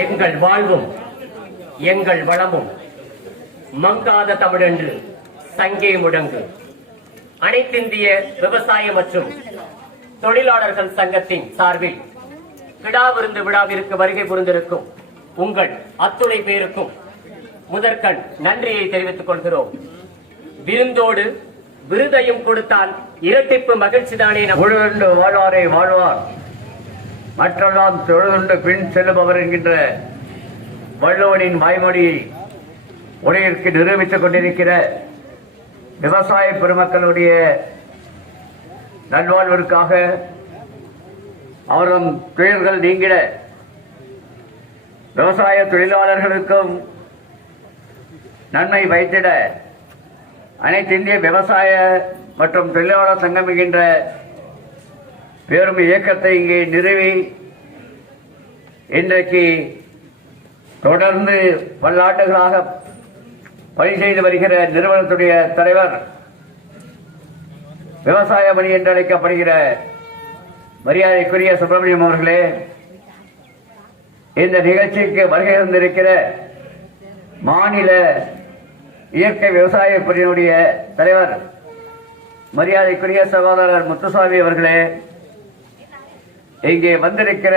எங்கள் வாழ்வும் எங்கள் வளமும் மங்காத தமிழென்று சங்கே முழங்கு. அனைத்திந்திய விவசாய மற்றும் தொழிலாளர்கள் சங்கத்தின் சார்பில் விடாவிருந்து விழாவிற்கு வருகை புரிந்திருக்கும் உங்கள் அத்துணை பேருக்கும் முதற்கண் நன்றியை தெரிவித்துக் கொள்கிறோம். விருந்தோடு விருதையும் கொடுத்தால் இரட்டிப்பு மகிழ்ச்சி தானே. உழுதுண்டு வாழ்வாரை வாழ்வார், மற்றெல்லாம் தொழுதுண்டு பின் செல்லுபவர் என்கின்ற வள்ளுவனின் வாய்மொழியை உலகிற்கு நிரூபித்துக் கொண்டிருக்கிற விவசாய பெருமக்களுடைய நல்வாழ்விற்காக அவரும் துயர்கள் நீங்கிட விவசாய தொழிலாளர்களுக்கும் நன்மை வைத்திட அனைத்து இந்திய விவசாய மற்றும் தொழிலாளர் சங்கம் என்கின்ற பெரும் இயக்கத்தை இங்கே நிறுவி இன்றைக்கு தொடர்ந்து பல்லாண்டுகளாக பணி செய்து வருகிற நிறுவனத்துடைய தலைவர், விவசாய மணி என்று அழைக்கப்படுகிற மரியாதைக்குரிய சுப்பிரமணியம் அவர்களே, இந்த நிகழ்ச்சிக்கு வருகை தந்திருக்கிற மாநில இயற்கை விவசாய பிரிவினுடைய தலைவர் மரியாதைக்குரிய சகோதரர் முத்துசாமி அவர்களே, இங்கே வந்திருக்கிற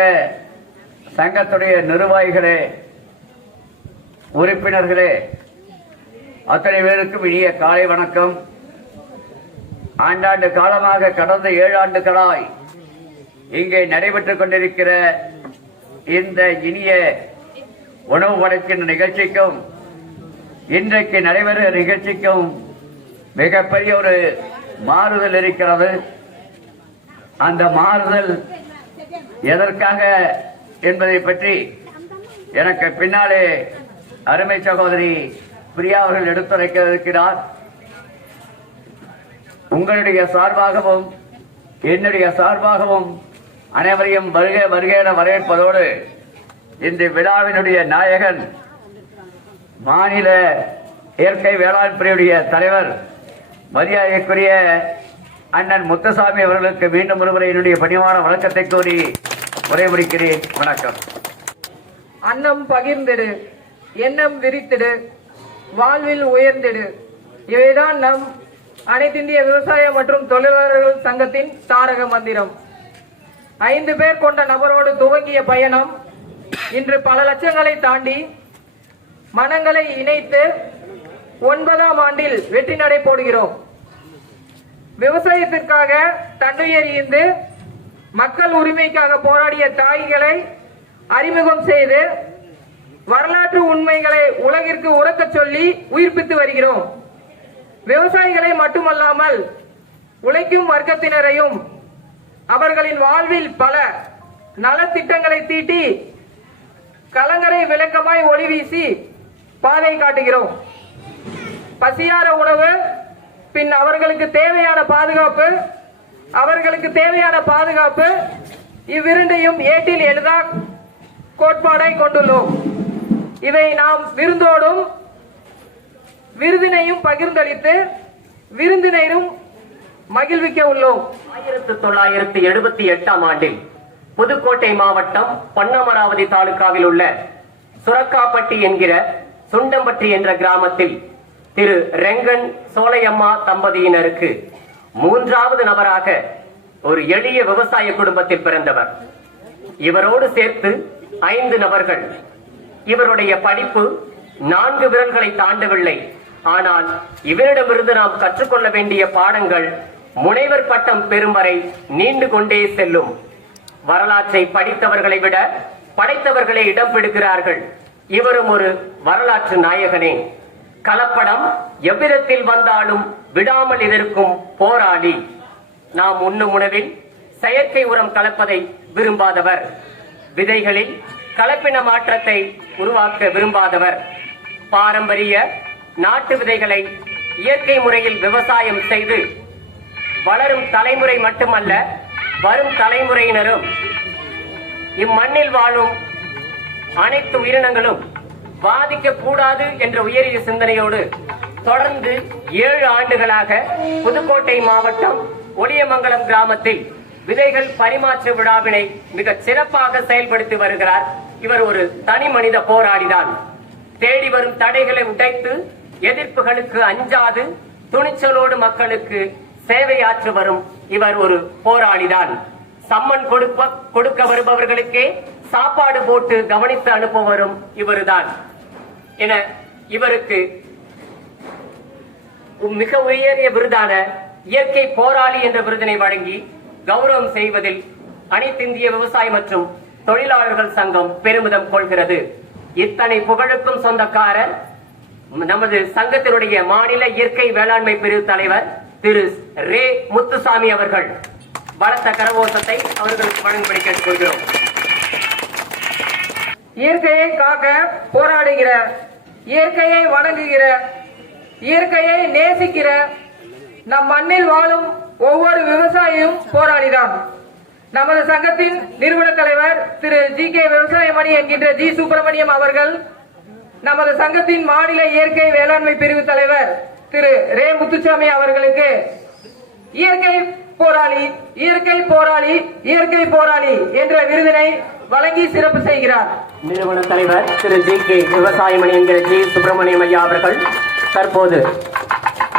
சங்கத்துடைய நிர்வாகிகளே, உறுப்பினர்களே, அத்தனை பேருக்கும் இனிய காலை வணக்கம். ஆண்டாண்டு காலமாக கடந்த 7 ஆண்டுகளாய் இங்கே நடைபெற்றுக் கொண்டிருக்கிற இந்த இனிய உணவு படைக்கின்ற நிகழ்ச்சிக்கும் இன்றைக்கு நடைபெறுகிற நிகழ்ச்சிக்கும் மிகப்பெரிய ஒரு மாறுதல் இருக்கிறது. அந்த மாறுதல் எதற்காக என்பதை பற்றி எனக்கு பின்னாலே அருமை சகோதரி பிரியா அவர்கள் எடுத்துரைக்க இருக்கிறார். உங்களுடைய சார்பாகவும் என்னுடைய சார்பாகவும் அனைவரையும் வருக வருக என வரவேற்பதோடு இந்த விழாவினுடைய நாயகன் மாநில இயற்கை வேளாண் பிரிவுடைய தலைவர் மரியாதைக்குரிய அண்ணன் முத்துசாமி அவர்களுக்கு மீண்டும் ஒருமுறை என்னுடைய பணிவான வணக்கத்தை கூறி உரைமுடிக்கிறேன். வணக்கம். அன்னம் பகிர்ந்திடு, எண்ணம் விரித்திடு, வாழ்வில் உயர்ந்திடு. இவைதான் நம் அனைத்திந்திய விவசாய மற்றும் தொழிலாளர்கள் சங்கத்தின் தாரக மந்திரம். 5 பேர் கொண்ட நபரோடு துவங்கிய பயணம் இன்று பல லட்சங்களை தாண்டி மனங்களை இணைத்து 9ஆம் ஆண்டில் வெற்றி நடை போடுகிறோம். விவசாயத்திற்காக தன்னுயிர் ஈந்து மக்கள் உரிமைக்காக போராடிய தாய்களை அறிமுகம் செய்து வரலாற்று உண்மைகளை உலகிற்கு உரக்கச் சொல்லி உயிர்ப்பித்து வருகிறோம். விவசாயிகளை மட்டுமல்லாமல் உழைக்கும் வர்க்கத்தினரையும் அவர்களின் வாழ்வில் பல நலத்திட்டங்களை தீட்டி கலங்கரை விளக்கமாய் ஒளி வீசி பாதை காட்டுகிறோம். பசியார உணவு, பின் அவர்களுக்கு தேவையான பாதுகாப்பு, இவ்விரண்டையும் ஏட்டில் எழுதா கோட்பாடை கொண்டுள்ளோம். இதை நாம் விருந்தோடும் விருதினையும் பகிர்ந்தளித்து விருந்தினரும் மகிழ்விக்க உள்ளோம். 1978ஆம் ஆண்டில் புதுக்கோட்டை மாவட்டம் பொன்னமராவதி தாலுகாவில் உள்ள சுரக்காப்பட்டி என்கிற சுண்டம்பட்டி என்ற கிராமத்தில் திரு ரெங்கன் சோலையம்மா தம்பதியினருக்கு 3வது நபராக ஒரு எளிய விவசாய குடும்பத்தில் பிறந்தவர். இவரோடு சேர்த்து 5 நபர்கள். இவருடைய படிப்பு 4 விரல்களை தாண்டவில்லை. ஆனால் இவரிடமிருந்து நாம் கற்றுக்கொள்ள வேண்டிய பாடங்கள் முனைவர் பட்டம் பெறும் வரை நீண்டு கொண்டே செல்லும். வரலாற்றை படித்தவர்களை விட படைத்தவர்களை இடம் பிடிக்கிறார்கள். இவரும் ஒரு வரலாற்று நாயகனே. கலப்படம் எவ்விதத்தில் வந்தாலும் விடாமல் எதிர்க்கும் போராளி. நாம் உண்ணும் உணவில் செயற்கை உரம் கலப்பதை விரும்பாதவர். விதைகளில் கலப்பின மாற்றத்தை உருவாக்க விரும்பாதவர். பாரம்பரிய நாட்டு விதைகளை இயற்கை முறையில் விவசாயம் செய்து வளரும் தலைமுறை மட்டுமல்ல, வரும் தலைமுறையினரும் இம்மண்ணில் வாழும் அனைத்து உயிரினங்களும் பாதிக்க கூடாது என்ற உயரிய சிந்தனையோடு தொடர்ந்து 7 ஆண்டுகளாக புதுக்கோட்டை மாவட்டம் ஒளியமங்கலம் கிராமத்தில் விதைகள் பரிமாற்ற விழாவினை மிக சிறப்பாக செயல்படுத்தி வருகிறார் இவர் ஒரு தனி மனித போராளிதான். தேடி வரும் தடைகளை உடைத்து எதிர்ப்புகளுக்கு அஞ்சாது துணிச்சலோடு மக்களுக்கு சேவை ஆற்ற வரும் இவர் ஒரு போராளிதான். சம்மன் கொடுக்க வருபவர்களுக்கே சாப்பாடு போட்டு கவனித்து அனுப்ப வரும் இவருதான் என இவருக்கு மிக உயரிய விருதான இயற்கை போராளி என்ற விருதினை வழங்கி கௌரவம் செய்வதில் அனைத்திந்திய விவசாய மற்றும் தொழிலாளர்கள் சங்கம் பெருமிதம் கொள்கிறது. இத்தனை புகழுக்கும் சொந்தக்காரர் நமது சங்கத்தினுடைய மாநில இயற்கை வேளாண்மை பிரிவு தலைவர் திரு ரே முத்துசாமி அவர்கள் பலத்த கரகோஷத்தை அவர்களுக்கு வழங்கும்படி கேட்டுக்கொள்கிறோம். இயற்கையை காக்க போராடுகிற, இயற்கையை வணங்குகிற, இயற்கையை நேசிக்கிற நம் மண்ணில் வாழும் ஒவ்வொரு விவசாயியும் போராளிதான். நமது சங்கத்தின் நிறுவன தலைவர் திரு ஜி.கே. விவசாயமணி என்கின்ற ஜி. சுப்பிரமணியம் அவர்கள், நமது சங்கத்தின் மாநில இயற்கை வேளாண்மை பிரிவு தலைவர் திரு ரே முத்துசாமி அவர்களுக்கு இயற்கை போராளி, இயற்கை போராளி, இயற்கை போராளி என்ற விருதினை வழங்கி சிறப்பு செய்கிறார். நிறுவன தலைவர் திரு ஜி.கே. விவசாயமணி என்கிற ஜி. சுப்பிரமணியம் ஐயா அவர்கள் தற்போது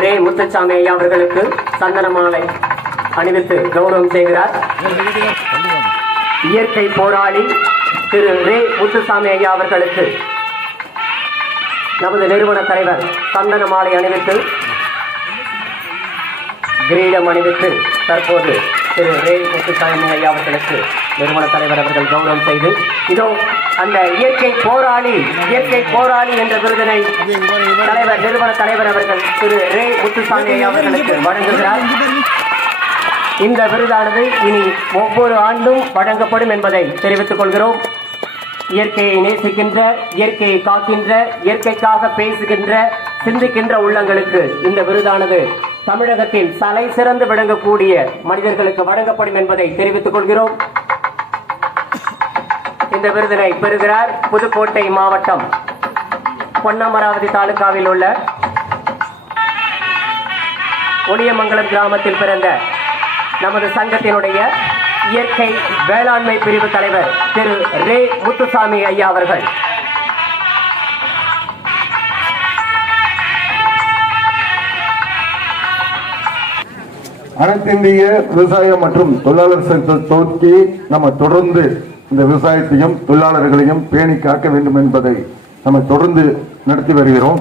ரே முத்துசாமி ஐயா அவர்களுக்கு சந்தன மாலை அணிவித்து கௌரவம் செய்கிறார். இயற்கை போராளி திரு ரே முத்துசாமி ஐயா அவர்களுக்கு நமது நிறுவன தலைவர் சந்தன மாலை அணிவித்து கிரீடம் அணிவித்து தற்போது திரு ரே முத்துசாமி ஐயா அவர்களுக்கு நிறுவன தலைவர் அவர்கள் கௌரவம் செய்து இதோ அந்த இயற்கை போராளி என்ற விருதினை தலைவர் நிறுவன தலைவர் அவர்கள் திரு ரே முத்துசாமி ஐயா அவர்களுக்கு வழங்குகிறார். இந்த விருதானது இனி ஒவ்வொரு ஆண்டும் வழங்கப்படும் என்பதை தெரிவித்துக் கொள்கிறோம். இயற்கையை நேசிக்கின்ற, இயற்கையை காக்கின்ற, இயற்கைக்காக பேசுகின்ற, சிந்திக்கின்ற உள்ளங்களுக்கு இந்த விருதானது தமிழகத்தில் தலை சிறந்து விளங்கக்கூடிய மனிதர்களுக்கு வழங்கப்படும் என்பதை தெரிவித்துக் கொள்கிறோம். இந்த விருதினை பெறுகிறார் புதுக்கோட்டை மாவட்டம் பொன்னமராவதி தாலுகாவில் உள்ள ஒளியமங்கலம் கிராமத்தில் பிறந்த நமது சங்கத்தினுடைய இயற்கை வேளாண்மை பிரிவு தலைவர் திரு ரே முத்துசாமி ஐயா அவர்கள். அனைத்திந்திய விவசாய மற்றும் தொழிலாளர் சங்கத்தை தோற்றி நம்ம தொடர்ந்து இந்த விவசாயத்தையும் தொழிலாளர்களையும் பேணி காக்க வேண்டும் என்பதை நம்ம தொடர்ந்து நடத்தி வருகிறோம்.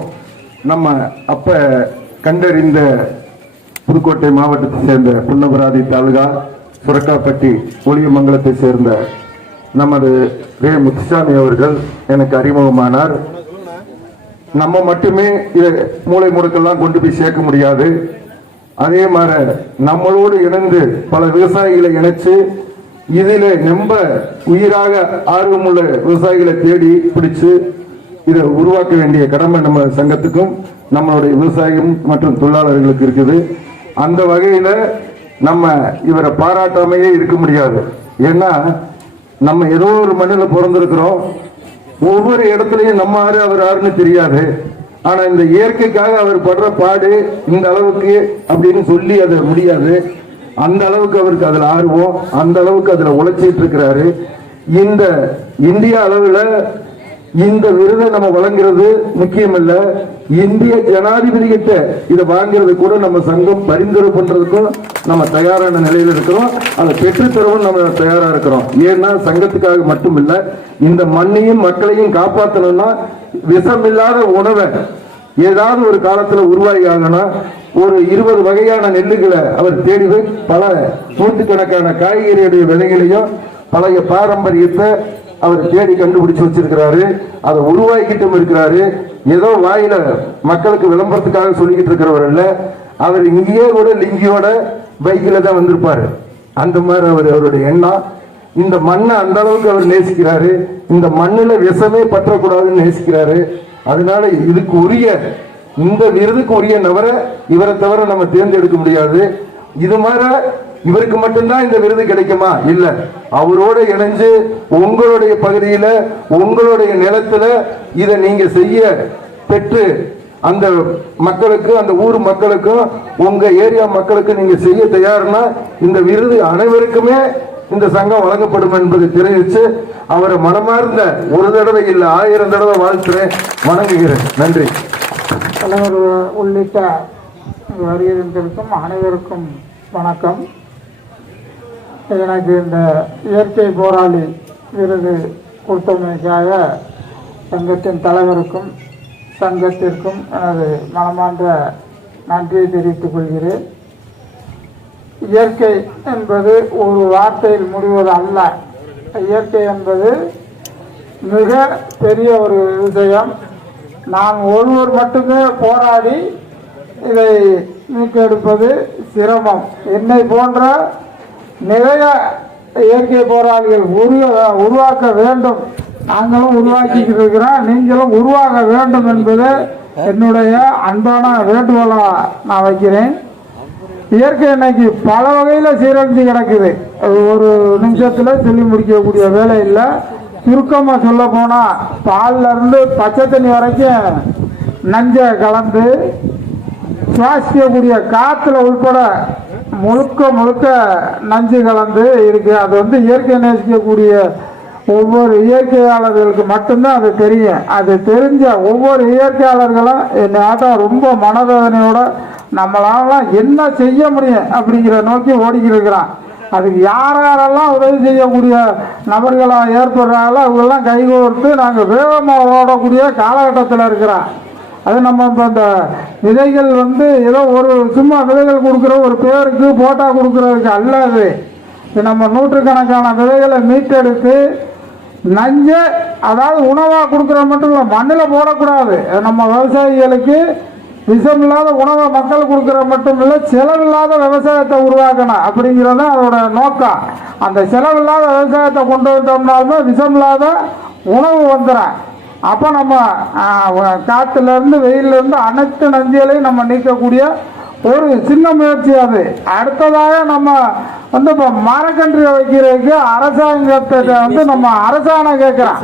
நம்ம அப்ப கண்டறிந்த புதுக்கோட்டை மாவட்டத்தை சேர்ந்த புன்னமராவதி தாலுகா சுரக்காப்பட்டி ஒளியமங்கலத்தை சேர்ந்த நமது ரே முத்துசாமி அவர்கள் எனக்கு அறிமுகமானார். நம்ம மட்டுமே இதை மூளை முடுக்கெல்லாம் கொண்டு போய் சேர்க்க முடியாது. அதே மாதிரி நம்மளோடு இணைந்து பல விவசாயிகளை இணைச்சு இதில் ரொம்ப உயிராக ஆர்வமுள்ள விவசாயிகளை தேடி பிடிச்சு இதை உருவாக்க வேண்டிய கடமை நம்ம சங்கத்துக்கும் நம்மளுடைய விவசாயம் மற்றும் தொழிலாளர்களுக்கு இருக்குது. அந்த வகையில நம்ம இவரை பாராட்டாமையே இருக்க முடியாது. ஏன்னா நம்ம ஏதோ ஒரு மண்ணில் பிறந்திருக்கிறோம். ஒவ்வொரு இடத்துலையும் நம்ம ஆறு அவர் ஆறுன்னு தெரியாது. ஆனா இந்த இயற்கைக்காக அவர் படுற பாடு இந்த அளவுக்கு அப்படின்னு சொல்லி அது முடியாது. அந்த அளவுக்கு அவருக்கு அதுல ஆர்வம், அந்த அளவுக்கு அதுல உழைச்சிட்டு இருக்கிறாரு. இந்த இந்திய அளவுல இந்த விருதை நம்ம வழங்குறது முக்கியம் இல்ல, இந்திய ஜனாதிபதி கிட்ட இதை வாங்கிறது கூட நம்ம சங்கம் பரிந்துரை பண்றதுக்கும் நம்ம தயாரான நிலையில் இருக்கிறோம். அதை பெற்றுத்தரவும் நம்ம தயாரா இருக்கிறோம். ஏன்னா சங்கத்துக்காக மட்டும் இல்ல, இந்த மண்ணையும் மக்களையும் காப்பாற்றணும்னா விஷம் இல்லாத உணவை ஏதாவது ஒரு காலத்துல உருவாகி ஆகணும். ஒரு 20 வகையான நெல்லுகளை அவர் தேடி பல நூற்றுக்கணக்கான காய்கறியுடைய விதைகளையும் பழைய பாரம்பரியத்தை அவர் தேடி கண்டுபிடிச்சு வச்சிருக்கிறாரு. அதை உருவாக்கிட்டும் இருக்கிறாரு. ஏதோ வாயில மக்களுக்கு விளம்பரத்துக்காக சொல்லிக்கிட்டு இருக்கிறவர் இல்ல. அவர் இங்கேயே கூட லிங்கியோட பைக்கில தான் வந்திருப்பாரு. அந்த மாதிரி அவருடைய எண்ணம். இந்த மண்ணை அந்த அளவுக்கு அவர் நேசிக்கிறாரு. இந்த மண்ணில் விஷமே பற்றக்கூடாதுன்னு நேசிக்கிறாரு. அதனால இதுக்கு உரிய, இந்த விருதுக்கு உரிய நபரை இவரை தவிர நம்ம தேர்ந்தெடுக்க முடியாது. இது மாதிரி இவருக்கு மட்டும்தான் இந்த விருது கிடைக்குமா? இல்ல, அவரோட இணைஞ்சு உங்களுடைய பகுதியில உங்களுடைய நிலத்துல இதை நீங்க செய்ய பெற்று அந்த மக்களுக்கு, அந்த ஊர் மக்களுக்கும் உங்க ஏரியா மக்களுக்கு நீங்க செய்ய தயார்னா இந்த விருது அனைவருக்குமே இந்த சங்கம் வழங்கப்படும் என்பதை தெரிவித்து அவரை மனமார்ந்த ஒரு தடவை இல்லை 1000 தடவை வாழ்த்துறேன், வணங்குகிறேன். நன்றி. தலைவர் உள்ளிட்ட வருகிறவர்களுக்கும் அனைவருக்கும் வணக்கம். எனக்கு இந்த இயற்கை போராளி விருது கொடுத்தமைக்காக சங்கத்தின் தலைவருக்கும் சங்கத்திற்கும் எனது மனமார்ந்த நன்றியை தெரிவித்துக் கொள்கிறேன். இயற்கை என்பது ஒரு வார்த்தையில் முடிவது அல்ல. இயற்கை என்பது மிக பெரிய ஒரு விஷயம். நான் ஒருவர் மட்டுமே போராடி இதை மீட்டெடுப்பது சிரமம். என்னை போன்ற நிறைய இயற்கை போராளிகள் உருவாக்க வேண்டும். நாங்களும் உருவாக்கிட்டு இருக்கிறோம், நீங்களும் உருவாக வேண்டும் என்பது என்னுடைய அன்பான வேண்டுகோளா நான் வைக்கிறேன். இயற்கை இன்னைக்கு பல வகையில் சீரழிஞ்சு கிடக்குது. ஒரு நிமிஷத்தில் சொல்லி முடிக்கக்கூடிய வேலை இல்லை. சுருக்கமாக சொல்ல போனால் பால்ல இருந்து பச்சை தண்ணி வரைக்கும் நஞ்சை கலந்து சுவாசிக்கக்கூடிய காற்றுல உள்பட முழுக்க நஞ்சு கலந்து இருக்கு. அது வந்து இயற்கை நேசிக்கக்கூடிய ஒவ்வொரு இயற்கையாளர்களுக்கு மட்டும்தான் அது தெரியும். அது தெரிஞ்ச ஒவ்வொரு இயற்கையாளர்களும் என்னையாட்டம் ரொம்ப மனவேதனையோட நம்மளால என்ன செய்ய முடியும் அப்படிங்கிற நோக்கி ஓடிக்கிட்டு இருக்கிறான். அதுக்கு யாரெல்லாம் உதவி செய்யக்கூடிய நபர்களாக ஏற்படுறாங்களோ அவங்களெல்லாம் கைகோர்த்து நாங்கள் வேகமாக ஓடக்கூடிய காலகட்டத்தில் இருக்கிறோம். அது நம்ம இப்போ இந்த விதைகள் வந்து ஏதோ ஒரு சும்மா விதைகள் கொடுக்குற ஒரு பேருக்கு போட்டா கொடுக்குறதுக்கு அல்லது நம்ம நூற்றுக்கணக்கான விதைகளை மீட்டெடுத்து நஞ்சை, அதாவது உணவாக கொடுக்குற மட்டும் இல்லை, மண்ணில் போடக்கூடாது. நம்ம விவசாயிகளுக்கு விஷம் இல்லாத உணவை மக்கள் கொடுக்குற மட்டும் இல்லை, செலவில்லாத விவசாயத்தை உருவாக்கணும் அப்படிங்கிறது அதோட நோக்கம். அந்த செலவில்லாத விவசாயத்தை கொண்டு வந்தோம்னாலுமே விஷம் இல்லாத உணவு வந்துடும். அப்போ நம்ம காற்றுலேருந்து வெயிலிருந்து அனைத்து நஞ்சுகளையும் நம்ம நீக்கக்கூடிய ஒரு சின்ன முயற்சி அது. அடுத்ததாக நம்ம வந்து இப்போ மரக்கன்று வைக்கிறதுக்கு அரசாங்கத்தை வந்து நம்ம அரசாங்கம் கேட்குறோம்.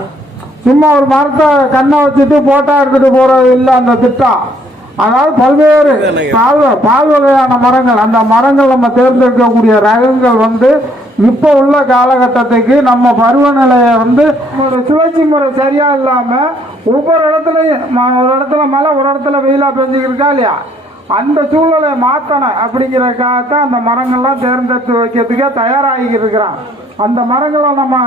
சும்மா ஒரு மரத்தை கண்ணை வச்சுட்டு போட்டா எடுத்துகிட்டு போகிறது இல்லை அந்த திட்டம். அதாவது பல்வேறு பால் வகையான மரங்கள், அந்த மரங்கள் நம்ம தேர்ந்தெடுக்கக்கூடிய ரகங்கள் வந்து இப்போ உள்ள காலகட்டத்துக்கு நம்ம பருவநிலையை வந்து ஒரு சுழற்சி முறை சரியா இல்லாமல் ஒவ்வொரு இடத்துலையும் ஒரு இடத்துல மழை ஒரு இடத்துல வெயிலாக பெஞ்சுக்கிருக்கா இல்லையா, அந்த சூழ்நிலையை மாற்றணும் அப்படிங்கிறதுக்காகத்தான் அந்த மரங்கள்லாம் தேர்ந்தெடுத்து வைக்கிறதுக்கே தயாராகி இருக்கிறான். அந்த மரங்களை நம்ம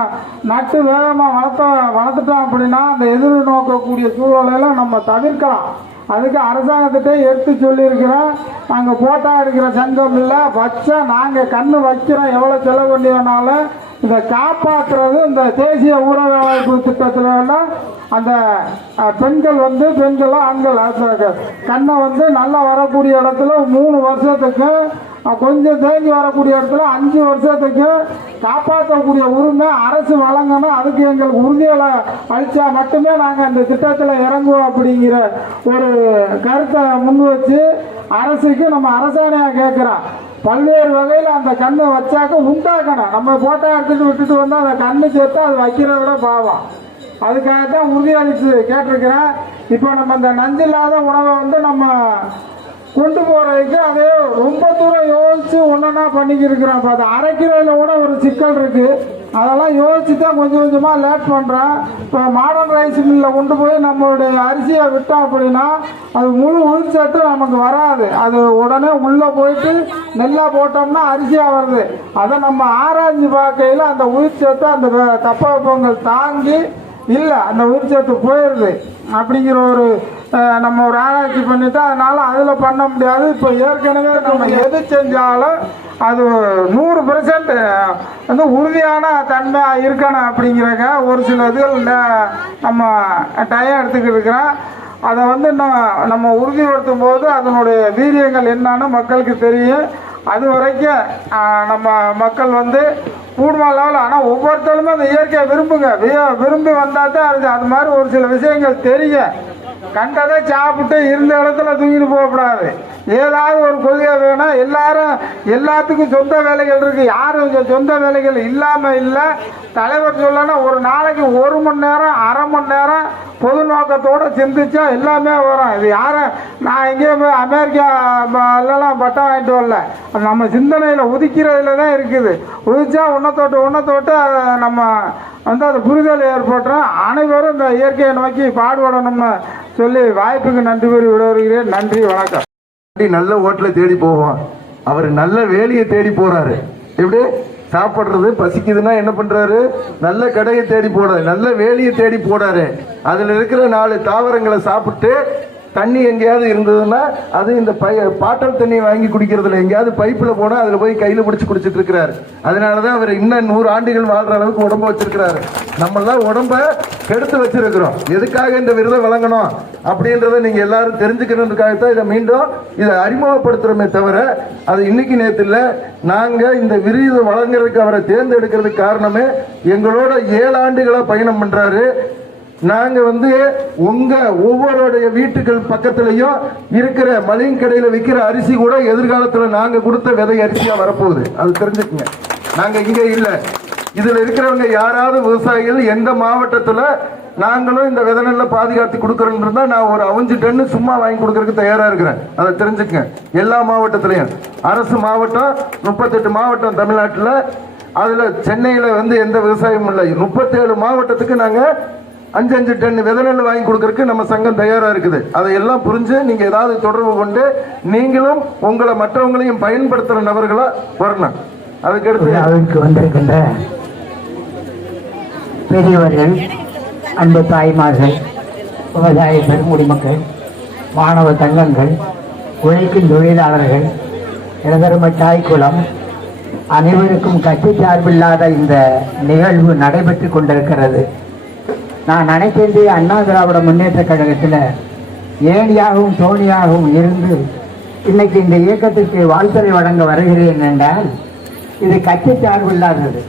நட்டு வேகமாக வளர்த்துட்டோம் அப்படின்னா அந்த எதிர்நோக்கக்கூடிய சூழ்நிலையில நம்ம தவிர்க்கலாம். அதுக்கு அரசாங்கத்திட்டே எடுத்து சொல்லியிருக்கிறோம். நாங்கள் போட்டா எடுக்கிற சங்கம் இல்லை, வச்சா நாங்கள் கண்ணு வைக்கிறோம், எவ்வளோ செலவு பண்ணி வேணாலும் இதை காப்பாற்றுறது இந்த தேசிய ஊர வேலைவாய்ப்பு திட்டத்தில் அந்த பெண்கள் வந்து பெண்களும் ஆண்கள் கண்ணை வந்து நல்லா வரக்கூடிய இடத்துல 3 வருஷத்துக்கு, கொஞ்சம் தேங்கி வரக்கூடிய இடத்துல 5 வருஷத்துக்கு காப்பாற்றக்கூடிய உரிமை அரசு வழங்கணும். அதுக்கு எங்களுக்கு உறுதிகளை அளித்தா மட்டுமே நாங்கள் இந்த திட்டத்தில் இறங்குவோம் அப்படிங்கிற ஒரு கருத்தை முன் வச்சு அரசுக்கு நம்ம அரசாணையாக கேட்குறோம். பல்வேறு வகையில் அந்த கண்ணை வச்சாக்க உண்டாக்கணும். நம்ம போட்டோ எடுத்துட்டு விட்டுட்டு வந்தால் அந்த கண்ணு சேர்த்து அது வைக்கிறத விட பாவம். அதுக்காகத்தான் உறுதியளித்து கேட்டிருக்கிறேன். இப்போ நம்ம இந்த நஞ்சில்லாத உணவை வந்து நம்ம கொண்டு போகிறதுக்கு அதே ரொம்ப தூரம் யோசித்து ஒன்றா பண்ணிக்கிருக்கிறோம். இப்போ அது அரைக்கிறதுல கூட ஒரு சிக்கல் இருக்குது. அதெல்லாம் யோசிச்சு தான் கொஞ்சம் கொஞ்சமாக லேட் பண்ணுறோம். இப்போ மாடர்ன் ரைஸ் மில்லில் கொண்டு போய் நம்மளுடைய அரிசியை விட்டோம் அப்படின்னா அது முழு உள்சத்து நமக்கு வராது. அது உடனே உள்ளே போயிட்டு நெல்லாக போட்டோம்னா அரிசியாக வருது. அதை நம்ம ஆராய்ஞ்சு பார்க்கையில் அந்த உயிர்ச்சத்து அந்த தப்பங்கள் தாங்கி இல்லை அந்த உயிர்ச்சத்து போயிடுது அப்படிங்கிற ஒரு நம்ம ஒரு ஆராய்ச்சி பண்ணிட்டு அதனால அதில் பண்ண முடியாது. இப்போ ஏற்கனவே நம்ம எது செஞ்சாலும் அது 100% வந்து உறுதியான தன்மையாக இருக்கணும் அப்படிங்கிறக்க ஒரு சில இதுகள் நம்ம டைம் எடுத்துக்கிட்டு இருக்கிறோம். அதை வந்து நம்ம உறுதிப்படுத்தும் போது அதனுடைய வீரியங்கள் என்னன்னு மக்களுக்கு தெரியும். அது வரைக்கும் நம்ம மக்கள் வந்து கூடுமான லெவலில், ஆனால் ஒவ்வொருத்தருமே அந்த இயற்கையை விரும்பி வந்தால் தான் அது மாதிரி ஒரு சில விஷயங்கள் தெரியும். கண்டதை சாப்பிட்டு இருந்த இடத்துல தூக்கிட்டு போகக்கூடாது. ஏதாவது ஒரு கொள்கை வேணும். எல்லாத்துக்கும் சொந்த வேலைகள் இருக்குது. யாரும் சொந்த வேலைகள் இல்லாமல் இல்லை. தலைவர் சொல்லணும், ஒரு நாளைக்கு 1 மணி நேரம் 1/2 மணி நேரம் பொது நோக்கத்தோடு சிந்திச்சா எல்லாமே வரும். இது யாரும் நான் எங்கேயும் போய் அமெரிக்காலாம் பட்டம் வாங்கிட்டு வரல. நம்ம சிந்தனையில் உதிக்கிறதுல தான் இருக்குது. உதிச்சா உன்னத்தோட்டு நம்ம வந்து அது புரிதல் ஏற்பட்டுரும். அனைவரும் இந்த இயற்கையை நோக்கி பாடுபடணும்னு சொல்லி வாய்ப்புக்கு நன்றி கூறி விடுகிறேன். நன்றி, வணக்கம். நல்ல ஹோட்டலை தேடி போவோம், அவர் நல்ல வேலையை தேடி போறாரு. எப்படி சாப்பிட்றது பசிக்குதுன்னா என்ன பண்றாரு? நல்ல கடையை தேடி போறாரு, நல்ல வேலையை தேடி போறாரு. அதுல இருக்கிற 4 தாவரங்களை சாப்பிட்டு தண்ணி எங்கேயாவது இருந்ததுன்னா அது இந்த பாட்டல் தண்ணி வாங்கி குடிக்கிறதுல எங்கேயாவது பைப்பில் போனால் அதில் போய் கையில் பிடிச்சி குடிச்சிட்டு இருக்கிறாரு. அதனால தான் அவர் இன்னும் 100 ஆண்டுகள் வாழ்கிற அளவுக்கு உடம்ப வச்சிருக்கிறாரு. நம்மளாம் உடம்ப கெடுத்து வச்சிருக்கிறோம். எதுக்காக இந்த விருதை வழங்கணும் அப்படின்றத நீங்கள் எல்லாரும் தெரிஞ்சுக்கணுன்றதுக்காகத்தான் இதை மீண்டும் இதை அறிமுகப்படுத்துகிறோமே தவிர அது இன்னைக்கு நேற்று இல்லை. நாங்கள் இந்த விருது வழங்குறதுக்கு அவரை தேர்ந்தெடுக்கிறதுக்கு காரணமே எங்களோட 7 ஆண்டுகளாக பயணம் பண்ணுறாரு. நாங்க வந்து உங்க ஒவ்வொருடைய வீட்டுகள் பக்கத்திலையும் இருக்கிற மளிகை கடையில விற்கிற அரிசி கூட எதிர்காலத்துல நாங்க கொடுத்த விதை அரிசியா வரப்போகுது. அது தெரிஞ்சுக்குங்க. நாங்க இங்க இல்ல, இதுல இருக்கிறவங்க யாராவது விவசாயிகள் எந்த மாவட்டத்துல நாங்களும் இந்த விதை நெல்லை பாதுகாத்து கொடுக்கறோம்ன்றதா நான் ஒரு 5 டன் சும்மா வாங்கி கொடுக்கறதுக்கு தயாரா இருக்கிறேன். அதை தெரிஞ்சுக்கங்க. எல்லா மாவட்டத்திலையும் அரசு மாவட்டம் 38 மாவட்டம் தமிழ்நாட்டில், அதுல சென்னையில வந்து எந்த விவசாயமும் இல்லை. 37 மாவட்டத்துக்கு நாங்க 5 டன் விதை நெல் வாங்கி கொடுக்கறதுக்கு நம்ம சங்கம் தயாரா இருக்குது. அதையெல்லாம் புரிஞ்சு நீங்க ஏதாவது தொடர்பு கொண்டு நீங்களும் உங்களை மற்றவங்களையும் பயன்படுத்துற நபர்களா வரணும். அதுக்கு வந்திருக்கின்ற பெரியவர்கள், அன்பு தாய்மார்கள், விவசாய பெருங்குடி மக்கள், மாணவ தங்கங்கள், உழைக்கும் தொழிலாளர்கள், இளதருமை தாய்க்குளம் அனைவருக்கும் கட்சி சார்பில்லாத இந்த நிகழ்வு நடைபெற்று கொண்டிருக்கிறது. நான் அனைத்து அண்ணா திராவிட முன்னேற்ற கழகத்தில் ஏணியாகவும் தோணியாகவும் இருந்து இன்னைக்கு இந்த இயக்கத்திற்கு வாழ்த்துறை வழங்க வருகிறேன் என்றால் இது கட்சி சார்பு இல்லாதது,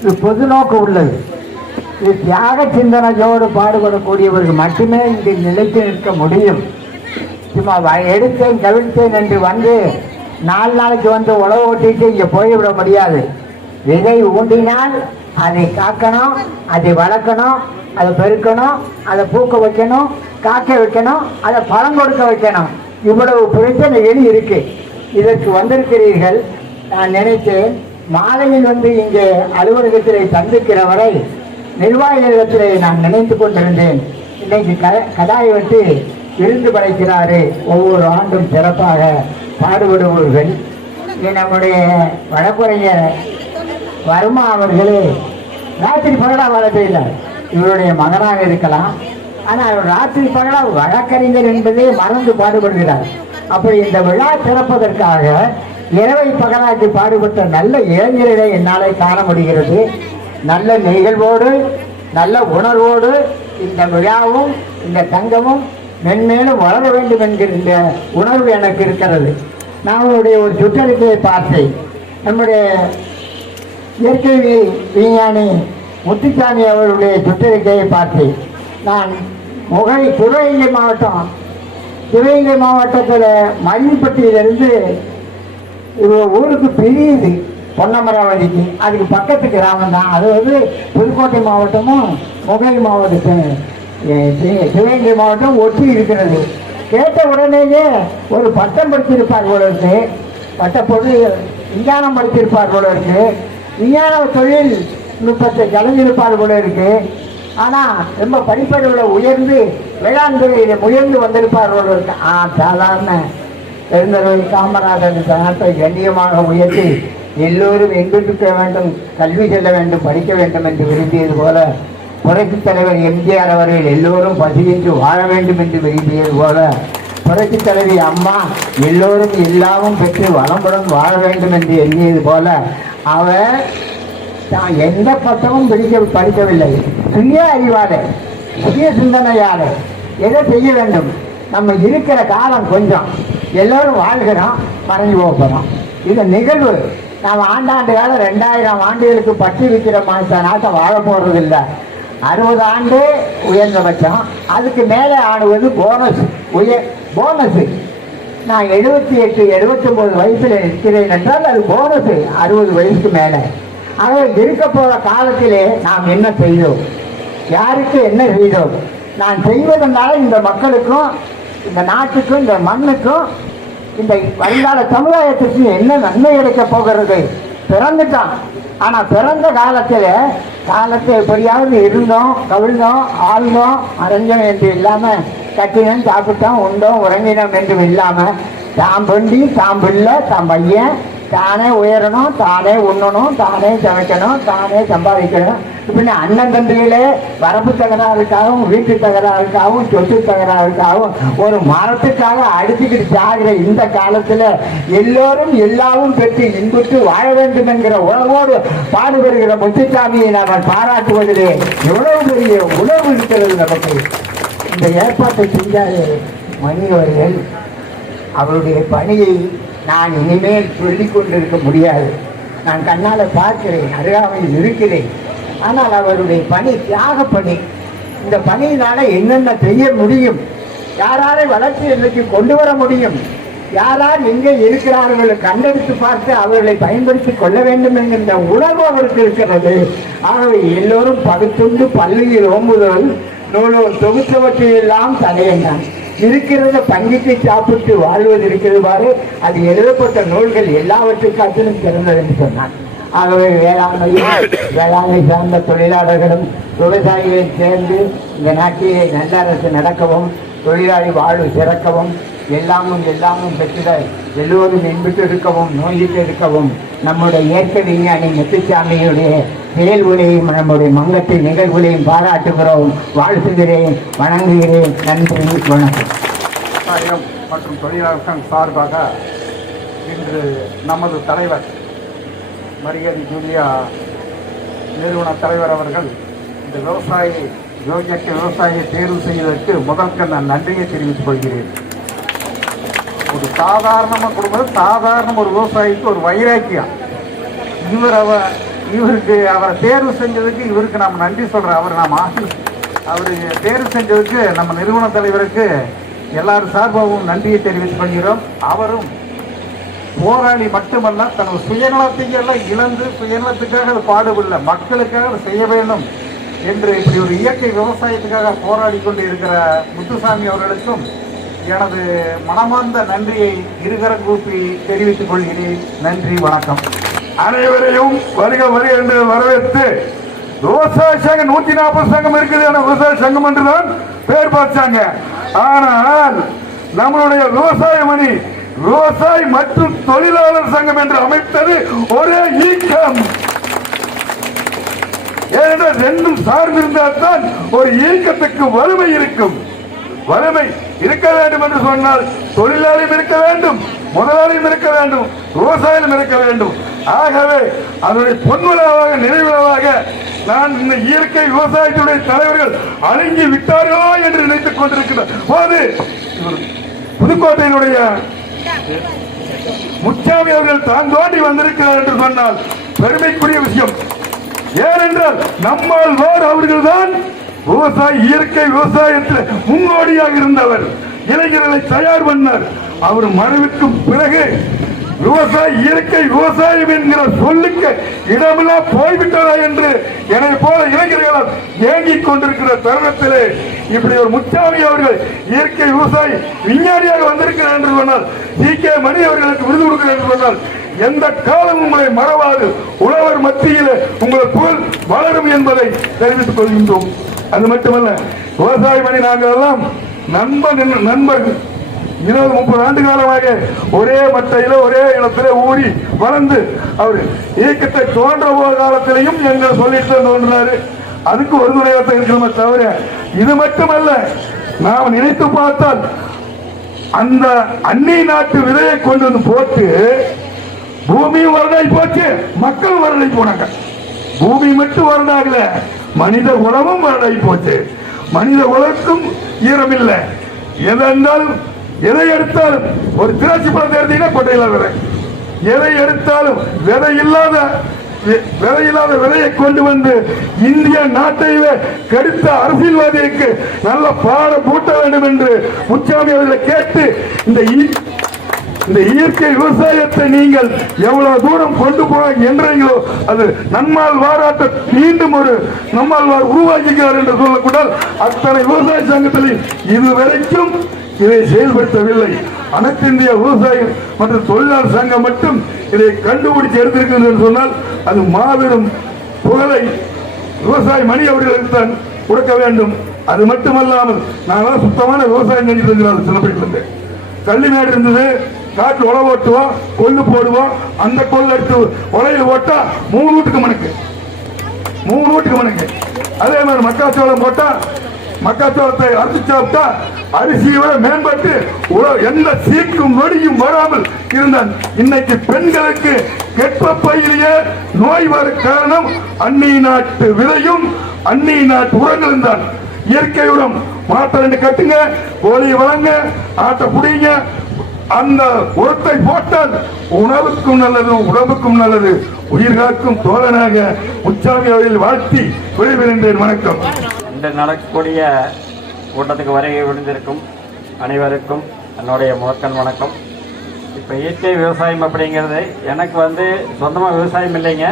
இது பொது நோக்கம் உள்ளது. இது தியாக சிந்தனையோடு பாடுபடக்கூடியவர்கள் மட்டுமே இங்கு நிலைத்து நிற்க முடியும். சும்மா எடுத்தேன் கவிழ்த்தேன் என்று வந்து 4 நாளைக்கு வந்து உழவு ஓட்டிட்டு இங்கே போய்விட முடியாது. விதை ஊண்டினால் அதை காக்கணும், அதை வளர்க்கணும், அதை பெருக்கணும், அதை பூக்க வைக்கணும், காக்க வைக்கணும், அதை பழம் கொடுக்க வைக்கணும். இவ்வளவு பிரச்சனைகள் இருக்கு. இதற்கு வந்திருக்கிறீர்கள். நான் நினைத்தேன் மாலையில் வந்து இங்கே அலுவலகத்தில் சந்திக்கிற வரை நிர்வாகிகளிடத்திலே நான் நினைத்து கொண்டிருந்தேன். இன்னைக்கு கடாயை வெட்டி விருந்து படைக்கிறாரு. ஒவ்வொரு ஆண்டும் சிறப்பாக பாடுபடுபவர்கள். நம்முடைய வழக்குரைஞர் வர்மா அவர்களே ராத்திரி பகலா வழக்கையில் இவருடைய மகனாக இருக்கலாம், ஆனால் அவர் ராத்திரி பகலா வழக்கறிஞர் என்பதே மறந்து பாடுபடுகிறார். அப்படி இந்த விழா சிறப்பதற்காக இரவை பகலாக்கி பாடுபட்ட நல்ல இளைஞர்களை என்னாலே காண முடிகிறது. நல்ல நிகழ்வோடு நல்ல உணர்வோடு இந்த விழாவும் இந்த சங்கமும் மென்மேலும் வளர வேண்டும் என்கிற உணர்வு எனக்கு இருக்கிறது. நான் அவருடைய ஒரு சுற்றறிக்கையை பார்த்தேன். நம்முடைய இயற்கை விஞ்ஞானி முத்துசாமி அவருடைய சுற்றறிக்கையை பார்த்தேன். நான் சிவகங்கை மாவட்டத்தில் மல்லிப்பட்டியிலிருந்து ஊருக்கு பிரியுது பொன்னமராவதிக்கு. அதுக்கு பக்கத்து கிராமம் தான். அது வந்து புதுக்கோட்டை மாவட்டமும் முகை மாவட்டத்தில் சிவகங்கை மாவட்டம் ஒட்டி இருக்கிறது. கேட்ட உடனேயே ஒரு பட்டம் படித்திருப்பார் போல இருக்கு, பட்டப்பொருள் விஞ்ஞானம் படித்திருப்பார் போல இருக்கு, விஞ்ஞான தொழில் நுட்பத்தை கலந்திருப்பார் போல இருக்கு. ஆனால் ரொம்ப படிப்படிவில் உயர்ந்து வேளாண் துறையில் உயர்ந்து வந்திருப்பார் போல இருக்கு. சாதாரண பெருந்தரவை காமராஜர் நாட்டை கண்ணியமாக உயர்த்தி எல்லோரும் எங்கிருக்க வேண்டும், கல்வி செல்ல வேண்டும், படிக்க வேண்டும் என்று விரும்பியது போல புரட்சித் தலைவர் எம்ஜிஆர் அவர்கள் எல்லோரும் பசியின்றி வாழ வேண்டும் என்று விரும்பியது போல புரட்சித் தலைவி அம்மா எல்லோரும் எல்லாமும் பெற்று வளமுடன் வாழ வேண்டும் என்று எண்ணியது போல அவர் தான் எந்த பட்டமும் படிக்கவில்லை. சுய அறிவாலே சுய சிந்தனையாலே எதை செய்ய வேண்டும். நம்ம இருக்கிற காலம் கொஞ்சம், எல்லோரும் வாழ்கிறோம், மறைஞ்சு போகிறோம். இது நிகழ்வு. நாம் ஆண்டாண்டு காலம் 2000 ஆண்டுகளுக்கு பற்றி விற்கிற நாட்டை வாழ போகிறதில்லை. 60 ஆண்டு உயர்ந்தபட்சம், அதுக்கு மேலே ஆடுவது போனஸ். போனஸ் நான் 78 79 வயசுல இருக்கிறேன் என்றால் அது போனஸ் 60 வயசுக்கு மேலே. ஆக இருக்க போற காலத்திலே நாம் என்ன செய்தோம், யாருக்கு என்ன செய்தோம், நான் செய்வதனால இந்த மக்களுக்கும் இந்த நாட்டுக்கும் இந்த மண்ணுக்கும் இந்த வருங்கால சமுதாயத்துக்கு என்ன நன்மை கிடைக்க போகிறது. பிறந்துட்டான், ஆனா பிறந்த காலத்தை எப்படியாவது இருந்தோம், கவிழ்ந்தோம், ஆழ்ந்தோம், அரைஞ்சோம் என்று இல்லாம கட்டினோம், சாப்பிட்டோம், உண்டோம், உறங்கினோம் என்றும் இல்லாம தாம் பொண்டி தாம் பிள்ளை தாம் பையன் தானே உயரணும், தானே உண்ணணும், தானே சமைக்கணும், தானே சம்பாதிக்கணும். இப்படி அண்ணன் தம்பிகளே வரப்பு தகராறுக்காகவும் வீட்டு தகராறுக்காகவும் சொத்து தகராறுக்காகவும் ஒரு மரத்துக்காக அடிச்சுக்கிட்டு சாகிற இந்த காலத்துல எல்லோரும் எல்லாவும் பெற்று இன்புற்று வாழ வேண்டும் என்கிற உணவோடு பாடுபடுகிற முத்துசாமியை நாம் பாராட்டுவதிலே எவ்வளவு பெரிய உணர்வு இருக்கிறது நமக்கு. இந்த ஏற்பாட்டை செஞ்சாரு மணி அவர்கள். அவருடைய பணியை நான் இனிமேல் சொல்லிக் கொண்டிருக்க முடியாது. நான் கண்ணால் பார்க்கிறேன், அருகாமையில் இருக்கிறேன். ஆனால் அவருடைய பணி தியாக பணி. இந்த பணியினால என்னென்ன செய்ய முடியும், யாரை வளர்ச்சி இன்னைக்கு கொண்டு வர முடியும், யார் எங்கே இருக்கிறார்கள் கண்டெடுத்து பார்த்து அவர்களை பயன்படுத்தி கொள்ள வேண்டும் என்கின்ற உணர்வு அவருக்கு இருக்கிறது. ஆகவே எல்லோரும் பகுத்துண்டு பள்ளியில் ஓம்புதல் நூலோர் தொகுத்தவற்றையெல்லாம் தலையண்டான். இருக்கிறத பங்கிட்டு சாப்பிட்டு வாழ்வது இருக்கிறது பாரு, அது எழுதப்பட்ட நூல்கள் எல்லாவற்றுக்காட்டிலும் சிறந்தது என்று சொன்னான். ஆகவே வேளாண்மை சார்ந்த தொழிலாளர்களும் விவசாயிகளும் சேர்ந்து இந்த நாட்டிலே நல்ல அரசு நடக்கவும், தொழிலாளி வாழ்வு சிறக்கவும், எல்லாமும் பெற்றிட எல்லோரும் என்பிட்டு இருக்கவும், நோயிட்டு இருக்கவும் நம்முடைய இயற்கை விஞ்ஞானி முத்துசாமியுடைய செயல்களையும் நம்முடைய மங்கத்தின் நிகழ்வுகளையும் பாராட்டுகிறோம், வாழ்த்துகிறேன், வணங்குகிறேன். நன்றி, வணக்கம். விவசாயம் மற்றும் தொழிலாளர் சங்கம் சார்பாக இன்று நமது தலைவர் மரியாதை ஜூலியா நிறுவன தலைவர் அவர்கள் இந்த விவசாயியை தேர்வு செய்வதற்கு முதற்க நான் நன்றியை தெரிவித்துக் கொள்கிறேன். ஒரு சாதாரணமாக கொடுக்கும்போது சாதாரண ஒரு விவசாயிக்கு ஒரு வைராக்கியம். இவருக்கு அவரை தேர்வு செஞ்சதுக்கு இவருக்கு நாம் நன்றி சொல்கிறோம். அவர் தேர்வு செஞ்சதுக்கு நம்ம நிறுவன தலைவருக்கு எல்லாரும் சார்பாகவும் நன்றியை தெரிவித்துக் கொள்கிறோம். அவரும் போராளி மட்டுமல்ல, தனது சுயநலத்தையெல்லாம் இழந்து சுயநலத்துக்காக பாடுபடல, மக்களுக்காக செய்ய வேண்டும் என்று இப்படி ஒரு இயற்கை விவசாயத்துக்காக போராடி கொண்டு இருக்கிற முத்துசாமி அவர்களுக்கும் எனது மனமார்ந்த நன்றியை இருகரம் கூப்பி தெரிவித்துக் கொள்கிறேன். நன்றி, வணக்கம். அனைவரையும் வருக என்று வரவேற்று, விவசாய சங்கம் 140 சங்கம் இருக்குது, விவசாய சங்கம் என்றுதான் பேர் பார்த்தாங்க. ஆனால் நம்மளுடைய விவசாய மணி விவசாய மற்றும் தொழிலாளர் சங்கம் என்று அமைத்தது ஒரே இயக்கம். ஏனென்றால் ரெண்டும் சார்ந்திருந்தால் தான் ஒரு இயக்கத்துக்கு வலிமை இருக்கும். வலிமை இருக்க வேண்டும் என்று சொன்னால் தொழிலாளியும் இருக்க வேண்டும், முதலாளியும் இருக்க வேண்டும், விவசாயியும் இருக்க வேண்டும். ஆகவே அதனுடைய பொன்விழாவாக நிறைவிழாவாக நான் இந்த இயற்கை விவசாயத்துடைய தலைவர்கள் அடங்கி விட்டார்களோ என்று நினைத்துக் கொண்டிருக்கிற போது புதுக்கோட்டையினுடைய முச்சாமி அவர்கள் தான் தோண்டி வந்திருக்கிறார் என்று சொன்னால் பெருமைக்குரிய விஷயம். ஏனென்றால் நம்மால் அவர்கள் தான் இயற்கை விவசாயத்தில் முன்னோடியாக இருந்தவர், இளைஞர்களை தயார் பண்ணார். அவர் மறைவுக்கு பிறகு இயற்கை விவசாயம் என்கிற சொல்லுக்கு இடமெல்லாம் போய்விட்டதா என்று என்னை போல இளைஞர்களால் ஏங்கிக் கொண்டிருக்கிற தருணத்திலே இப்படி ஒரு முச்சாமி அவர்கள் இயற்கை விவசாயி விஞ்ஞானியாக வந்திருக்கிறார் என்று சொன்னால், சி.கே. மணி அவர்களுக்கு விருது கொடுக்கிறார் என்று சொன்னால், எந்த காலம் உங்களை மறவாது உழவர் மத்தியில் உங்கள் புகழ் வளரும் என்பதை தெரிவித்துக் கொள்கின்றோம். அது மட்டுமல்ல, விவசாய மணி நாங்கள் எல்லாம் நண்பர்கள் 20-30 ஆண்டு காலமாக ஒரே மட்டையில ஒரே இடத்துல ஊறி வளர்ந்து அவர் இயக்கத்தை தோன்ற போத காலத்திலையும் எங்கள் சொல்லிட்டு தோன்றினாரு. அதுக்கு ஒரு துணையத்தை இருக்கிறோமே தவிர, இது மட்டுமல்ல, நாம் நினைத்து பார்த்தால் அந்த அந்நிய நாட்டு விதையை கொண்டு வந்து போட்டு பூமியும் வறண்டாய் போச்சு, மக்கள் வறண்டாய் போனாங்க. பூமி மட்டும் வறண்டாகல, மனித குலமும் வறண்டாய் போச்சு. மனித குலத்துக்கும் ஈரம் இல்லை. எதென்றாலும் எதை எடுத்தாலும் ஒரு திராட்சை பழத்தை எடுத்தீங்கன்னா கொட்டையில விதை, எதை எடுத்தாலும் விதை இல்லாத விலையில்லாத விலையை கொண்டு வந்து இந்திய நாட்டையே கெடுத்த அரசியல்வாதிக்கு நல்ல பாடம் பூட்ட வேண்டும் என்று முத்துசாமி அவர்களை கேட்டு இந்த இயற்கை விவசாயத்தை நீங்கள் எவ்வளவு தூரம் கொண்டு போக என்றீங்களோ அது நம்மால் வாராட்ட மீண்டும் ஒரு நம்மால் உருவாக்குகிறார் என்று சொல்லக்கூடாது. அத்தனை விவசாய சங்கத்தில் இதுவரைக்கும் இதை செயல்படுத்தவில்லை. அனைத்து இந்திய விவசாய மற்றும் தொழிலாளர் சங்கம் மட்டும் இதை கண்டுபிடிச்சு எடுத்திருக்கிறது என்று சொன்னால் அது மாபெரும் புகழை விவசாய மணி அவர்களுக்கு தான் கொடுக்க வேண்டும். அது மட்டுமல்லாமல் நாங்களாம் சுத்தமான விவசாயம் செஞ்சிருந்தோம். சில பேர் இருந்தேன், கள்ளிமேடு இருந்தது, காட்டில் உழவு ஓட்டுவோம், கொள்ளு போடுவோம். அந்த கொள்ளு எடுத்து உலையில் ஓட்டா 3 வீட்டுக்கு மணக்கு. அதே மாதிரி மக்காச்சோளம் போட்டா மக்காச்சோளத்தை அரைச்சு சாப்பிட்டா அரிசியோட மேம்பட்டு எந்த சீக்கும் நொடியும் வராமல் இருந்தான். இன்னைக்கு பெண்களுக்கு கெப்பப்பையிலேயே நோய் வர காரணம் அந்நிய நாட்டு விதையும் அந்நிய நாட்டு உரங்களும் தான். இயற்கை உரம் மாட்டை 2 கட்டுங்க, கோழியை வளங்க, ஆட்டை புடிங்க. அந்த உரத்தை போட்டால் உணவுக்கும் நல்லது, உடம்புக்கும் நல்லது. உயிர்காக்கும் தோழனாக முத்துசாமி அவர்கள் வாழ்த்தி விடைபெறுகின்றேன். வணக்கம். இந்த நடக்கக்கூடிய கூட்டத்துக்கு வருகை விழுந்திருக்கும் அனைவருக்கும் என்னுடைய முதற்கண் வணக்கம். இப்போ இயற்கை விவசாயம் அப்படிங்கிறது எனக்கு சொந்தமாக விவசாயம் இல்லைங்க,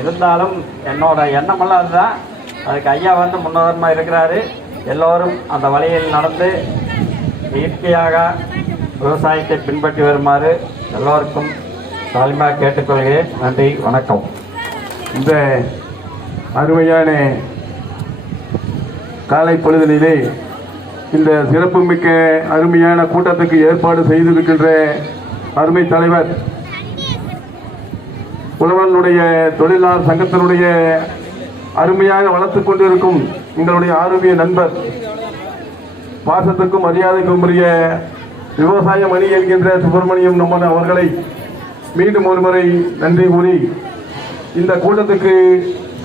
இருந்தாலும் என்னோட எண்ணமெல்லாம் அதுதான். அதுக்கு ஐயா முன்னோரமாக இருக்கிறாரு. எல்லோரும் அந்த வழியில் நடந்து இயற்கையாக விவசாயத்தை பின்பற்றி வருமாறு எல்லோருக்கும் தாழ்மையாக கேட்டுக்கொள்கிறேன். நன்றி, வணக்கம். இந்த அருமையான காலை பொழுதிலே இந்த சிறப்புமிக்க அருமையான கூட்டத்துக்கு ஏற்பாடு செய்திருக்கின்ற அருமை தலைவர், உழவனுடைய தொழிலாளர் சங்கத்தினுடைய அருமையாக வளர்த்துக் கொண்டிருக்கும் எங்களுடைய ஆரோக்கிய நண்பர், பாசத்துக்கும் மரியாதைக்கும் உரிய விவசாய மணி என்கின்ற சுப்பிரமணியம் நம்மன் அவர்களை மீண்டும் ஒருமுறை நன்றி கூறி இந்த கூட்டத்துக்கு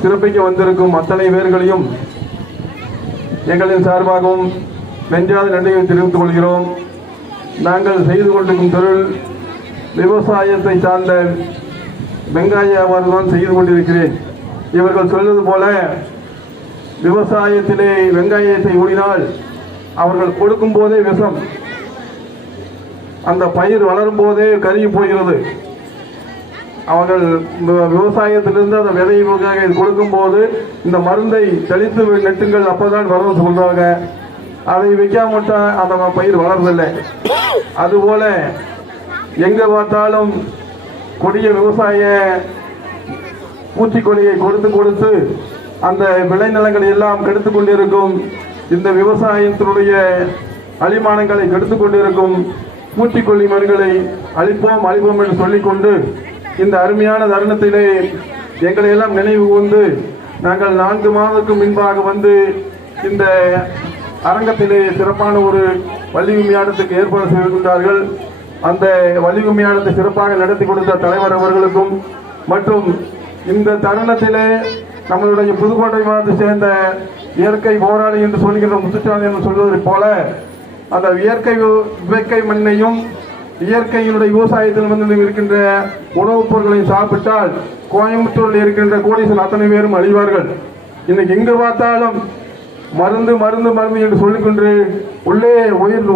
சிறப்பிக்க வந்திருக்கும் அத்தனை பேர்களையும் எங்களின் சார்பாகவும் நெஞ்சாத நன்றியை தெரிவித்துக் கொள்கிறோம். நாங்கள் செய்து கொண்டிருக்கும் தொழில் விவசாயத்தை சார்ந்த வெங்காய வியாபாரம் தான் செய்து கொண்டிருக்கிறேன். இவர்கள் சொல்வது போல விவசாயத்திலே வெங்காயத்தை ஊடினால் அவர்கள் கொடுக்கும் போதே விஷம், அந்த பயிர் வளரும் போதே கருகி போகிறது. அவர்கள் விவசாயத்திலிருந்து அந்த விதைகளுக்காக கொடுக்கும் போது இந்த மருந்தை தெளித்து நெட்டுங்கள், அப்பதான் வரும் சொல்றாங்க. அதை வைக்காமட்டா அந்த பயிர் வளர்றதில்லை. அதுபோல எங்க பார்த்தாலும் கொடிய விவசாய பூச்சிக்கொல்லியை கொடுத்து அந்த விளைநிலங்களை எல்லாம் கெடுத்து கொண்டிருக்கும். இந்த விவசாயத்தினுடைய அலிமானங்களை கெடுத்து கொண்டிருக்கும் பூச்சிக்கொல்லி மருந்துகளை அழிப்போம் என்று சொல்லிக்கொண்டு இந்த அருமையான தருணத்திலே எங்களை எல்லாம் நினைவு கொண்டு நாங்கள் 4 மாதத்துக்கு முன்பாக இந்த அரங்கத்திலே சிறப்பான ஒரு வள்ளிகும்மியாட்டத்துக்கு ஏற்பாடு செய்திருக்கின்றார்கள். அந்த வள்ளிகும்மியாட்டத்தை சிறப்பாக நடத்தி கொடுத்த தலைவர் அவர்களுக்கும் மற்றும் இந்த தருணத்திலே நம்மளுடைய புதுக்கோட்டை மாவட்டத்தை சேர்ந்த இயற்கை போராளி என்று சொல்கின்ற முத்துசாமி என்று சொல்வதை போல அந்த இயற்கை மண்ணையும் இயற்கையினுடைய விவசாயத்தில் இருக்கின்ற உணவுப் பொருட்களை சாப்பிட்டால் கோயம்புத்தூரில் இருக்கின்ற கோடீஸ்வரர் அத்தனை பேரும் அழிவார்கள். இன்னைக்கு எங்கு பார்த்தாலும் மருந்து மருந்து மருந்து என்று சொல்லிக்கொண்டு உள்ளே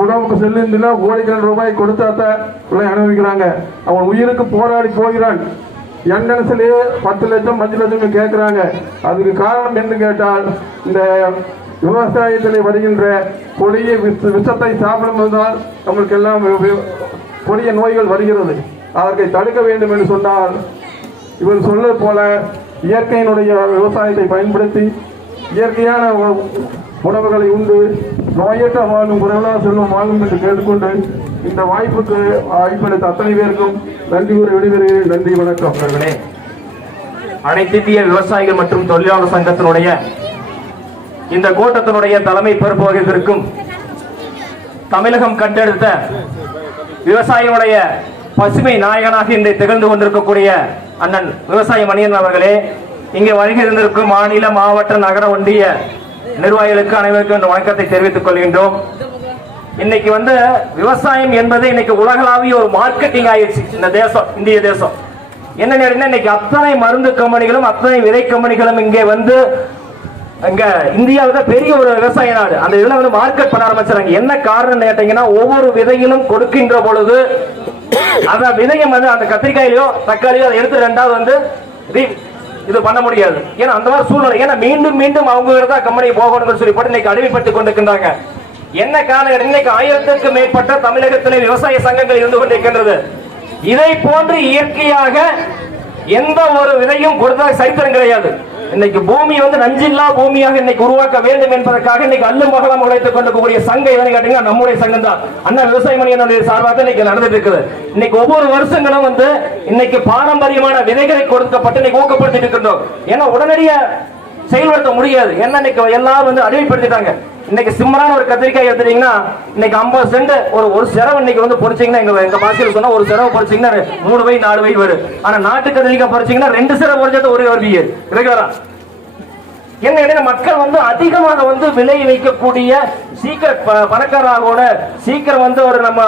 உணவுக்கு செல்லுன்னா கோடிக்கணக்கான ரூபாய் கொடுத்தாத்தான் உள்ளே அனுபவிக்கிறாங்க. அவன் உயிருக்கு போராடி போகிறான். என்என்எஸ்லேயே 10 லட்சம் 5 லட்சம் கேட்கிறாங்க. அதுக்கு காரணம் என்று கேட்டால் இந்த விவசாயத்தில் வருகின்ற கொடிய விஷத்தை சாப்பிடுவதால் நம்மளுக்கு எல்லாம் கொடிய நோய்கள் வருகிறது. அதற்கு தடுக்க வேண்டும் என்று சொன்னால் இவர் சொல்ல போல இயற்கையினுடைய விவசாயத்தை பயன்படுத்தி இயற்கையான உணவுகளை உண்டு நோயற்ற வாழும் குறைவலாக செல்வம் வாழும் என்று கேட்டுக்கொண்டு இந்த வாய்ப்புக்கு வாய்ப்பளித்த அத்தனை பேருக்கும் நன்றி கூறி விடைபெறுகிறேன். நன்றி, வணக்கம். அனைத்து இந்திய விவசாயிகள் மற்றும் தொழிலாளர் சங்கத்தினுடைய இந்த கூட்டத்தினுடைய தலைமை பொறுப்பு வகித்திருக்கும் தமிழகம் கண்டெடுத்த விவசாயிகளுடைய பசுமை நாயகனாக இன்று திகழ்ந்து கொண்டிருக்கக்கூடிய அண்ணன் விவசாய மணியன் அவர்களே, இங்கே வருகை இருந்திருக்கும் மாநில மாவட்ட நகர ஒன்றிய நிர்வாகிகளுக்கு அனைவருக்கும் வணக்கத்தை தெரிவித்துக் கொள்கின்றோம். இன்னைக்கு விவசாயம் என்பது இன்னைக்கு உலகளாவிய ஒரு மார்க்கெட்டிங் ஆயிடுச்சு. இந்த தேசம், இந்திய தேசம் என்ன நேரம்னா இன்னைக்கு அத்தனை மருந்து கம்பெனிகளும் அத்தனை விதை கம்பெனிகளும் இங்கே வந்து இங்க இந்தியாவுல பெரிய ஒரு விவசாய நாடு. அந்த இதுல வந்து மார்க்கெட் பண்ண ஆரம்பிச்சாங்க. என்ன காரணம் கேட்டீங்கன்னா ஒவ்வொரு விதையிலும் கொடுக்கின்ற பொழுது அந்த விதையம் வந்து அந்த கத்திரிக்காயிலையோ தக்காளியோ அதை எடுத்து ரெண்டாவது வந்து இது பண்ண முடியாது. ஏன்னா அந்த மாதிரி சூழ்நிலை. ஏன்னா மீண்டும் மீண்டும் அவங்க தான் கம்பெனி போகணும்னு சொல்லி போட்டு இன்னைக்கு அடிமைப்பட்டுக் கொண்டிருக்கின்றாங்க. என்ன காரணம்? இன்னைக்கு 1000க்கும் மேற்பட்ட தமிழகத்திலே விவசாய சங்கங்கள் இருந்து கொண்டிருக்கின்றது. இதை போன்று இயற்கையாக எந்த ஒரு விதையும் கொடுத்த சரித்திரம் கிடையாது. இன்னைக்கு பூமி வந்து நஞ்சில்லா பூமியாக இன்னைக்கு உருவாக்க வேண்டும் என்பதற்காக இன்னைக்கு அல்லும் பகலாம் உழைத்துக் கொண்டிருக்கக்கூடிய சங்கம் எதனை கேட்டீங்கன்னா நம்முடைய சங்கம் தான். அண்ணா விவசாய மணியனுடைய சார்பாக இன்னைக்கு நடந்துட்டு இருக்குது. இன்னைக்கு ஒவ்வொரு வருஷங்களும் வந்து இன்னைக்கு பாரம்பரியமான விதைகளை கொடுக்கப்பட்டு இன்னைக்கு ஊக்கப்படுத்திட்டு இருக்கின்றோம். ஏன்னா உடனடியா செயல்படுத்த முடியாது. ஏன்னா இன்னைக்கு எல்லாரும் வந்து அடிமைப்படுத்திட்டாங்க. இன்னைக்கு சிம்மரான ஒரு கத்திரிக்காய் எடுத்துட்டீங்கன்னா இன்னைக்கு 50 சென்ட் ஒரு செரவு இன்னைக்கு வந்து பொறிச்சீங்கன்னா எங்க பாசியில் சொன்னா ஒரு செரவு பொறிச்சீங்கன்னா 3 வை 4 வை வரும். ஆனா நாட்டு கத்திரிக்காய் பொறிச்சீங்கன்னா 2 செரவு பொறிச்சது ஒரு வருவியர் ரெகுலரா. என்ன மக்கள் வந்து அதிகமாக வந்து விலை வைக்கக்கூடிய சீக்கிரம் பணக்காரராக சீக்கிரம் வந்து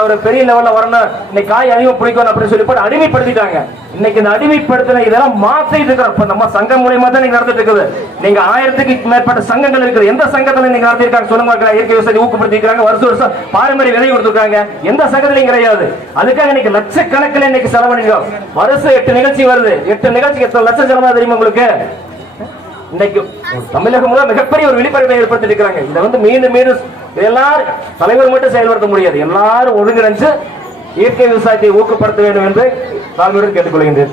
ஒரு பெரிய லெவல்ல வரணும், இன்னைக்கு காய் அதிகம் பிடிக்கணும் அப்படின்னு சொல்லி போட்டு அடிமைப்படுத்திட்டாங்க. இன்னைக்கு இந்த அடிமைப்படுத்தின இதெல்லாம் மாத்திட்டு இருக்கிறோம். நம்ம சங்கம் மூலியமா தான் நீங்க நடந்துட்டு இருக்குது. நீங்க 1000க்கும் மேற்பட்ட சங்கங்கள் இருக்குது. எந்த சங்கத்துல நீங்க நடத்திருக்காங்க சொல்லுங்க. இயற்கை விவசாயத்தை ஊக்கப்படுத்திருக்காங்க. வருஷம் பாரம்பரிய விதை கொடுத்துருக்காங்க. எந்த சங்கத்திலையும் கிடையாது. அதுக்காக இன்னைக்கு லட்சக்கணக்கில் இன்னைக்கு செலவழிக்கிறோம். வருஷம் 8 நிகழ்ச்சி வருது. 8 நிகழ்ச்சிக்கு எத்தனை லட்சம் செலவா தெரியுமா உங்களுக்கு? இன்னைக்கு தமிழகம் மிகப்பெரிய ஒரு விழிப்புணர்வை ஏற்படுத்தி இருக்கிறாங்க. இதை வந்து மீண்டும் எல்லாரும் தலைவர் மட்டும் செயல்படுத்த முடியாது. எல்லாரும் ஒருங்கிணைந்து இயற்கை விவசாயத்தை ஊக்கப்படுத்த வேண்டும் என்று தாழ்மையுடன் கேட்டுக்கொள்கின்றேன்.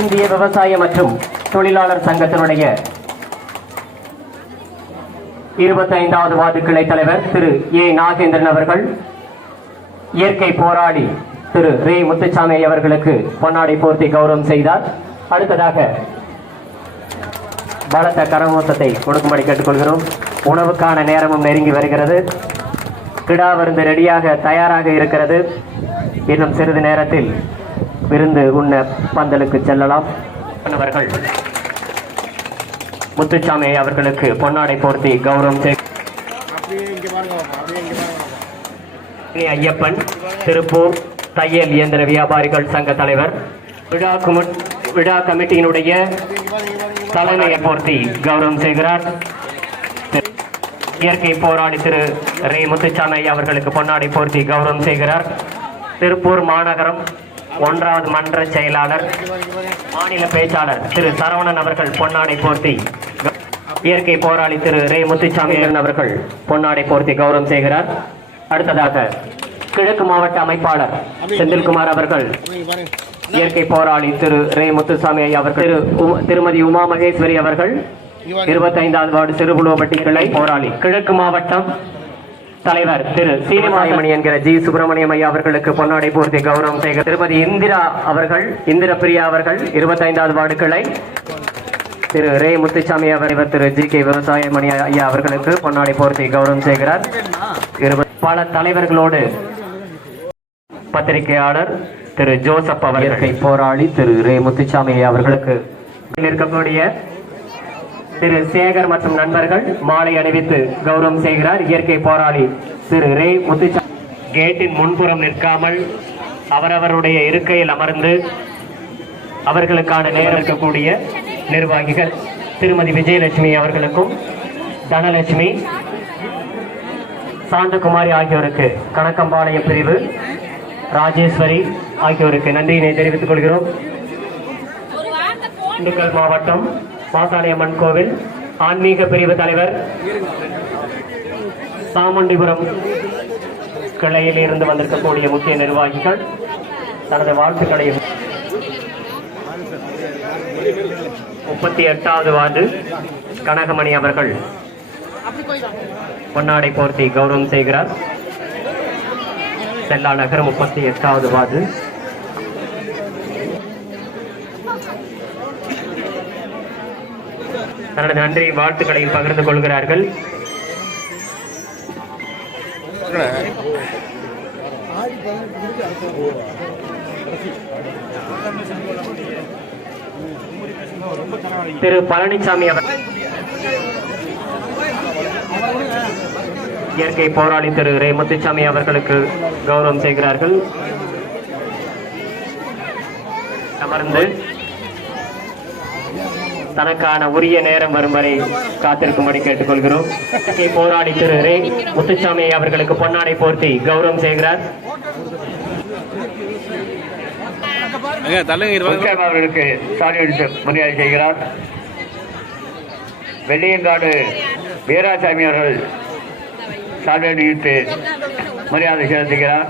இந்திய விவசாய மற்றும் தொழிலாளர் சங்கத்தினுடைய 25வது வார்டு கிளை தலைவர் திரு ஏ நாகேந்திரன் அவர்கள் இயற்கை போராளி திரு ரே முத்துசாமி அவர்களுக்கு பொன்னாடை போர்த்தி கௌரவம் செய்தார். அடுத்ததாக பலத்த கரமோசத்தை கொடுக்கும்படி கேட்டுக்கொள்கிறோம். உணவுக்கான நேரமும் நெருங்கி வருகிறது. கிடா விருந்து ரெடியாக தயாராக இருக்கிறது. இன்னும் சிறிது நேரத்தில் விருந்து உண்ண பந்தலுக்கு செல்லலாம். அவர்கள் முத்துசாமி அவர்களுக்கு பொன்னாடை போர்த்தி கௌரவம் ஐயப்பன் திருப்பூர் தையல் இயந்திர வியாபாரிகள் சங்க தலைவர் விழா கமிட்டியினுடைய தலைமையை போர்த்தி கௌரவம் செய்கிறார். இயற்கை போராளி திரு ரே முத்துசாமி அவர்களுக்கு பொன்னாடை போர்த்தி கௌரவம் செய்கிறார். திருப்பூர் மாநகரம் 1வது மன்ற செயலாளர் மாநில பேச்சாளர் திரு சரவணன் அவர்கள் பொன்னாடை போர்த்தி இயற்கை போராளி திரு ரே முத்துசாமி அவர்கள் பொன்னாடை போர்த்தி கௌரவம் செய்கிறார். அடுத்ததாக கிழக்கு மாவட்ட அமைப்பாளர் செந்தில்குமார் அவர்கள் இயற்கை போராளி திரு ரே முத்துசாமி அவர்கள் திருமதி உமா மகேஸ்வரி அவர்கள் 25வது வார்டு சிறுபுலுவப்பட்டி கிளை போராளி கிழக்கு மாவட்டம் தலைவர் திரு சீனிவாசமணி என்கிற ஜி சுப்பிரமணியம் ஐயா அவர்களுக்கு பொன்னாடை பூர்த்தி கௌரவம் செய்க திருமதி இந்திரா அவர்கள் இந்திர பிரியா அவர்கள் 25வது வார்டு கிளை திரு ரே முத்துசாமி அவர் திரு ஜி கே விவசாய மணி ஐயா அவர்களுக்கு பொன்னாடை பூர்த்தி கௌரவம் செய்கிறார். பல தலைவர்களோடு பத்திரிகையாளர் திரு ஜோசப் அவர் இயற்கை போராளி திரு ரே முத்துசாமி அவர்களுக்கு இருக்கக்கூடிய திரு சேகர் மற்றும் நண்பர்கள் மாலை அணிவித்து கௌரவம் செய்கிறார். இயற்கை போராளி திரு ரே முத்துசாமி கேட்டின் முன்புறம் நிற்காமல் அவரவருடைய இருக்கையில் அமர்ந்து அவர்களுக்கான நேரம் இருக்கக்கூடிய நிர்வாகிகள் திருமதி விஜயலட்சுமி அவர்களுக்கும் தனலட்சுமி சாந்தகுமாரி ஆகியோருக்கு கணக்கம்பாளையம் பிரிவு ராஜேஸ்வரி ஆகியோருக்கு நன்றியினை தெரிவித்துக் கொள்கிறோம். திண்டுக்கல் மாவட்டம் மாசாணியம்மன் கோவில் ஆன்மீக பிரிவு தலைவர் சாமுண்டிபுரம் கிளையில் இருந்து வந்திருக்கக்கூடிய முக்கிய நிர்வாகிகள் தனது வாழ்த்துக்களையும் 38வது வார்டு கனகமணி அவர்கள் பொன்னாடை போர்த்தி கௌரவம் செய்கிறார். செல்லா நகர் 38வது வார்டு தனது நன்றி வாழ்த்துக்களை பகிர்ந்து கொள்கிறார்கள். திரு பழனிசாமி அவர் இயற்கை போராளி திரு ரே முத்துசாமி அவர்களுக்கு கௌரவம் செய்கிறார்கள். அமர்ந்து தனக்கான உரிய நேரம் வரும் வரை காத்திருக்கும்படி கேட்டுக்கொள்கிறோம். போராடி திரு ரே முத்துசாமி அவர்களுக்கு பொன்னாடை போர்த்தி கௌரவம் செய்கிறார். அவர்களுக்கு சாலை அடித்து மரியாதை செய்கிறார். வெள்ளியங்காடு வீராசாமி அவர்கள் சாலை அடித்து மரியாதை செலுத்துகிறார்.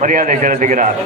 மரியாதை செலுத்துகிறார்.